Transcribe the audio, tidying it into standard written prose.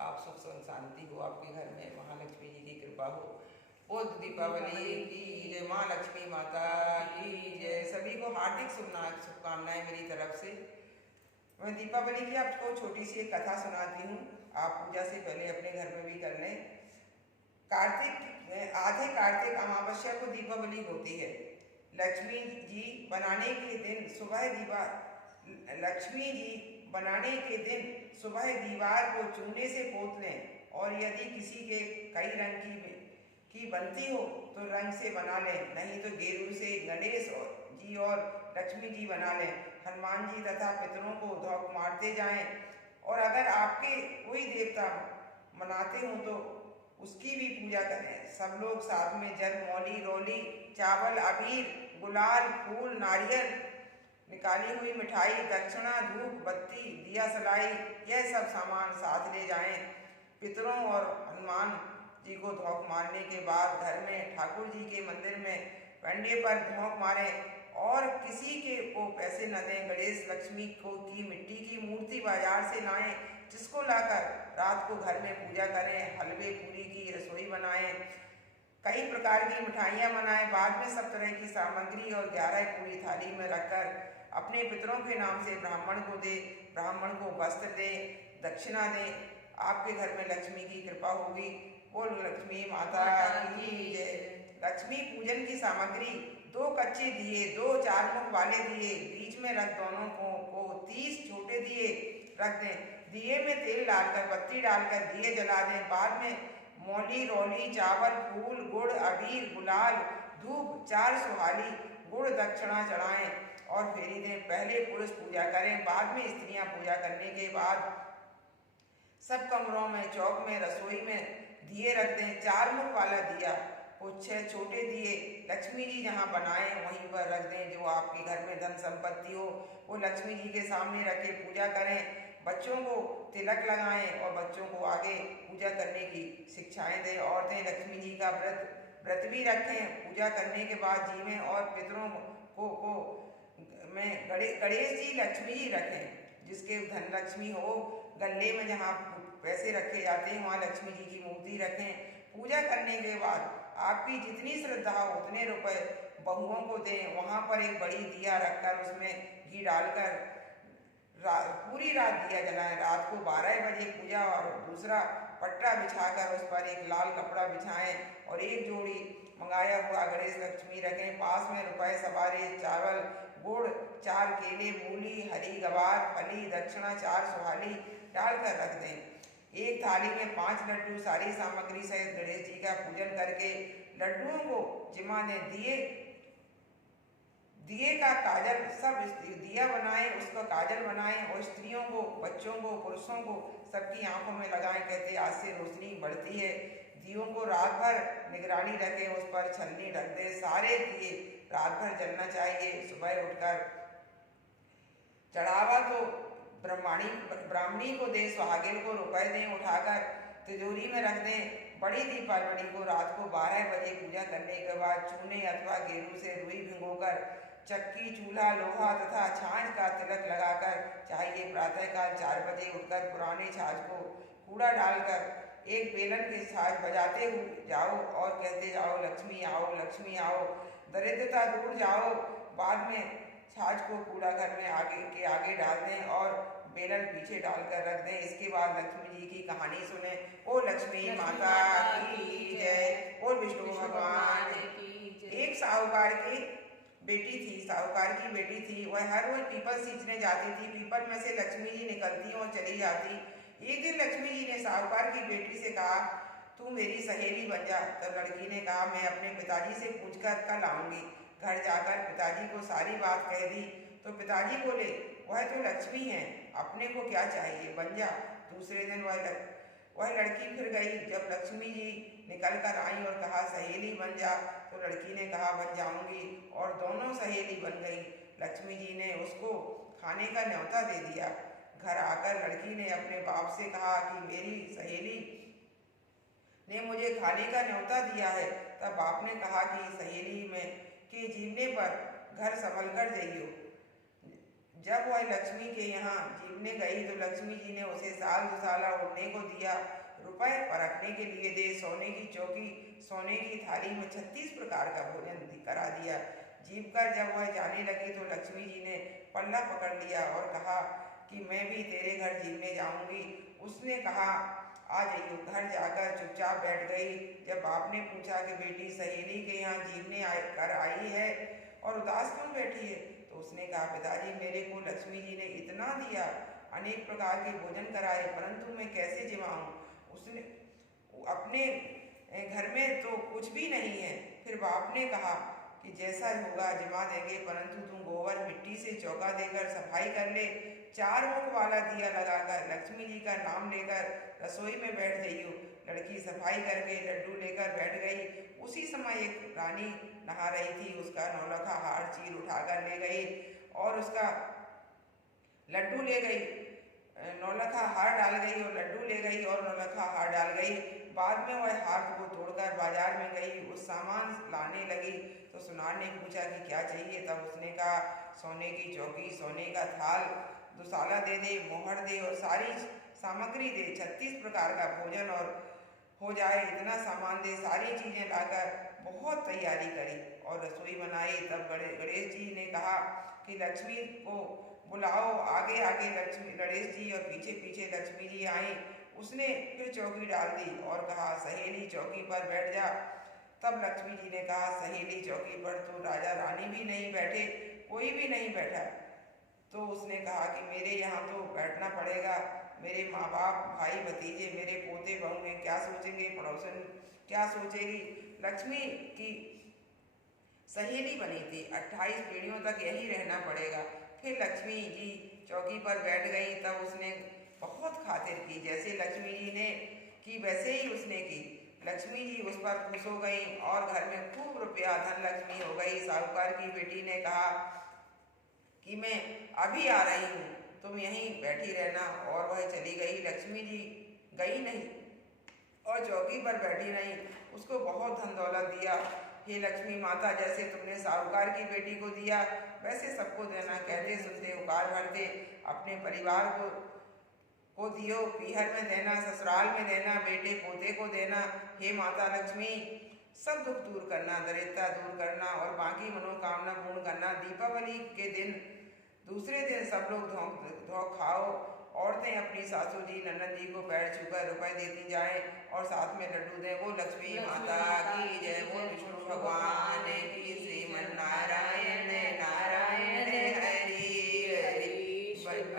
आप सुख शांति हो, आपके घर में महालक्ष्मी जी की कृपा हो। बोल दीपावली की जय, माँ लक्ष्मी माता की जय। सभी को हार्दिक शुभकामनाएं मेरी तरफ से। मैं दीपावली की आपको छोटी सी एक कथा सुनाती हूँ। आप पूजा से पहले अपने घर में भी कर लें। आधे कार्तिक अमावस्या को दीपावली होती है। लक्ष्मी जी बनाने के दिन सुबह दीवार को चूने से पोत लें, और यदि किसी के कई रंग की बनती हो तो रंग से बना लें, नहीं तो गेरू से गणेश जी और लक्ष्मी जी बना लें। हनुमान जी तथा पितरों को धौक मारते जाएं, और अगर आपके कोई देवता मनाते हो तो उसकी भी पूजा करें। सब लोग साथ में जल, मौली, रोली, चावल, अबीर, गुलाल, फूल, नारियल, निकाली हुई मिठाई, दक्षिणा, धूप, बत्ती, दिया सलाई, यह सब सामान साथ ले जाएं। पितरों और हनुमान जी को धौक मारने के बाद घर में ठाकुर जी के मंदिर में कंडे पर धौक मारें, और किसी के को पैसे न दें। गणेश लक्ष्मी की मिट्टी की मूर्ति बाजार से लाएं, जिसको लाकर रात को घर में पूजा करें। हलवे पूरी की रसोई बनाएं, कई प्रकार की मिठाइयाँ बनाएं। बाद में सब तरह की सामग्री और 11 पूरी थाली में रखकर अपने पितरों के नाम से ब्राह्मण को दे। ब्राह्मण को वस्त्र दें, दक्षिणा दें। आपके घर में लक्ष्मी की कृपा होगी। बोल लक्ष्मी माता की जय। लक्ष्मी पूजन की सामग्री 2 कच्चे दिए, 2 4 मुख वाले दिए बीच में रख, दोनों को 30 छोटे दिए रख दें। दिए में तेल डालकर, बत्ती डालकर दिए जला दें। बाद में मौली, रोली, चावल, फूल, गुड़, अबीर, गुलाल, धूप, 4 सुहाली गुड़ दक्षिणा चढ़ाएं और फेरी दें। पहले पुरुष पूजा करें, बाद में स्त्रियां पूजा करने के बाद सब कमरों में, चौक में, रसोई में दिए रख दें। 4 मुख वाला दिया को 6 छोटे दिए लक्ष्मी जी जहाँ बनाएं वहीं पर रख दें। जो आपके घर में धन संपत्ति हो वो लक्ष्मी जी के सामने रख के पूजा करें। बच्चों को तिलक लगाएं और बच्चों को आगे पूजा करने की शिक्षाएं दें। औरतें लक्ष्मी जी का व्रत भी रखें। पूजा करने के बाद जीवें और पितरों को में गणेश जी, लक्ष्मी जी रखें। जिसके धन लक्ष्मी हो, गले में जहाँ पैसे रखे जाते हैं वहाँ लक्ष्मी जी की मूर्ति रखें। पूजा करने के बाद आपकी जितनी श्रद्धा हो उतने रुपए बहुओं को दें। वहाँ पर एक बड़ी दिया रखकर उसमें घी डालकर पूरी रात दिया जलाएं। रात को 12 बजे पूजा, और दूसरा पट्टा बिछाकर उस पर एक लाल कपड़ा बिछाएं और एक जोड़ी मंगाया हुआ गणेश लक्ष्मी रखें। पास में रुपए, सवारे, चावल, गुड़, 4 केले, मूली, हरी गवार, फली, दक्षिणा, 4 सुहाली डालकर रख दें। एक थाली में 5 लड्डू सारी सामग्री सहित गणेश जी का पूजन करके लड्डुओं को जिमा दें। दिए का काजल, सब दिया बनाएं, उसका काजल बनाएं और स्त्रियों को, बच्चों को, पुरुषों को सबकी आंखों में लगाएं। कहते आज से रोशनी बढ़ती है। दियों को रात भर निगरानी रखें, उस पर छन्नी ढक दें। सारे दिए रात भर जलना चाहिए। सुबह उठकर चढ़ावा तो ब्राह्मणी को दे, सुहागिन को रुपए दें, उठाकर तिजोरी में रख दें। बड़ी दीपावली को रात को 12 बजे पूजा करने के बाद चूने अथवा गेरू से रुई भिगोकर चक्की, चूल्हा, लोहा तथा छाछ का तिलक लगाकर चाहिए। प्रातःकाल 4 बजे उठकर पुराने छाछ को कूड़ा डालकर एक बेलन के छाछ बजाते हुए जाओ और कहते जाओ लक्ष्मी आओ, लक्ष्मी आओ, दरिद्रता दूर जाओ। बाद में छाछ को कूड़ा घर में आगे डाल दें और बेलन पीछे डालकर रख दें। इसके बाद लक्ष्मी जी की कहानी सुने। ओ लक्ष्मी माता की जय। ओ विष्णु भगवान की जय। एक साहूकार की बेटी थी। वह हर रोज पीपल सींचने जाती थी। पीपल में से लक्ष्मी जी निकलती और चली जाती। एक दिन लक्ष्मी जी ने साहूकार की बेटी से कहा, तू मेरी सहेली बन जा। तब लड़की ने कहा, मैं अपने पिताजी से पूछकर कल आऊंगी। घर जाकर पिताजी को सारी बात कह दी तो पिताजी बोले, वह तो लक्ष्मी है, अपने को क्या चाहिए, बन जा। दूसरे दिन वह लड़की फिर गई। जब लक्ष्मी जी निकल कर आई और कहा सहेली बन जा, तो लड़की ने कहा बन जाऊंगी, और दोनों सहेली बन गई। लक्ष्मी जी ने उसको खाने का न्योता दे दिया। घर आकर लड़की ने अपने बाप से कहा कि मेरी सहेली ने मुझे खाने का न्योता दिया है। तब बाप ने कहा कि सहेली में के जीवने पर घर संभल कर जब वह लक्ष्मी के यहाँ जीवने गई तो लक्ष्मी जी ने उसे साल दुसाला उड़ने को दिया, रुपए परखने के लिए दे, सोने की चौकी, सोने की थाली में 36 प्रकार का भोजन करा दिया। जीव कर जब वह जाने लगी तो लक्ष्मी जी ने पल्ला पकड़ लिया और कहा कि मैं भी तेरे घर जीवने जाऊंगी। उसने कहा आ जाइयो। घर जाकर चुपचाप बैठ गई। जब बाप ने पूछा कि बेटी सहेली के यहाँ जीवने कर आई है और उदास क्यों बैठी है, तो उसने कहा पिताजी मेरे को लक्ष्मी जी ने इतना दिया, अनेक प्रकार के भोजन कराए, परंतु मैं कैसे जिमाऊं। उसने अपने घर में तो कुछ भी नहीं है। फिर बाप ने कहा कि जैसा होगा जिमा देंगे, परंतु तुम गोबर मिट्टी से चौका देकर सफाई कर ले, 4 मुख वाला दिया लगाकर लक्ष्मी जी का नाम लेकर रसोई में बैठ जाइयो। लड़की सफाई करके लड्डू लेकर बैठ गई। उसी समय एक रानी नहा रही थी, उसका नौलखा हार चीर उठाकर ले गई और उसका लड्डू ले गई, नौलखा हार डाल गई और लड्डू ले गई और नौलखा हार डाल गई। बाद में वह हार को तोड़कर बाजार में गई, उस सामान लाने लगी तो सुनार ने पूछा कि क्या चाहिए। तब उसने कहा सोने की चौकी, सोने का थाल, दुसाला दे दे, मोहर दे और सारी सामग्री दे, 36 प्रकार का भोजन और हो जाए इतना सामान दे। सारी चीजें लाकर बहुत तैयारी करी और रसोई बनाई। तब गणेश जी ने कहा कि लक्ष्मी को बुलाओ। आगे आगे लक्ष्मी गणेश जी और पीछे पीछे लक्ष्मी जी आई। उसने फिर चौकी डाल दी और कहा सहेली चौकी पर बैठ जा। तब लक्ष्मी जी ने कहा सहेली चौकी पर तो राजा रानी भी नहीं बैठे, कोई भी नहीं बैठा। तो उसने कहा कि मेरे यहाँ तो बैठना पड़ेगा, मेरे माँ बाप, भाई भतीजे, मेरे पोते बहुएं क्या सोचेंगे, पड़ोसन क्या सोचेगी। लक्ष्मी की सहेली बनी थी, 28 पीढ़ियों तक यही रहना पड़ेगा। फिर लक्ष्मी जी चौकी पर बैठ गई। तब उसने बहुत खातिर की, जैसे लक्ष्मी जी ने की वैसे ही उसने की। लक्ष्मी जी उस पर खुश हो गई और घर में खूब रुपया धन लक्ष्मी हो गई। साहूकार की बेटी ने कहा कि मैं अभी आ रही हूँ, तुम यहीं बैठी रहना, और वह चली गई। लक्ष्मी जी गई नहीं और चौकी पर बैठी नहीं, उसको बहुत धन दौलत दिया। हे लक्ष्मी माता, जैसे तुमने साहूकार की बेटी को दिया वैसे सबको देना, कहते सुनते उकार भरते अपने परिवार को दियो, पीहर में देना, ससुराल में देना, बेटे पोते को देना। हे माता लक्ष्मी, सब दुख दूर करना, दरिद्रता दूर करना और बाकी मनोकामना पूर्ण करना। दीपावली के दिन दूसरे दिन सब लोग धोख खाओ, औरतें अपनी सासू जी ननद जी को पैर छूकर रुपए देती जाएं और साथ में लड्डू दें। वो लक्ष्मी माता की जय, वो विष्णु भगवान की श्रीमन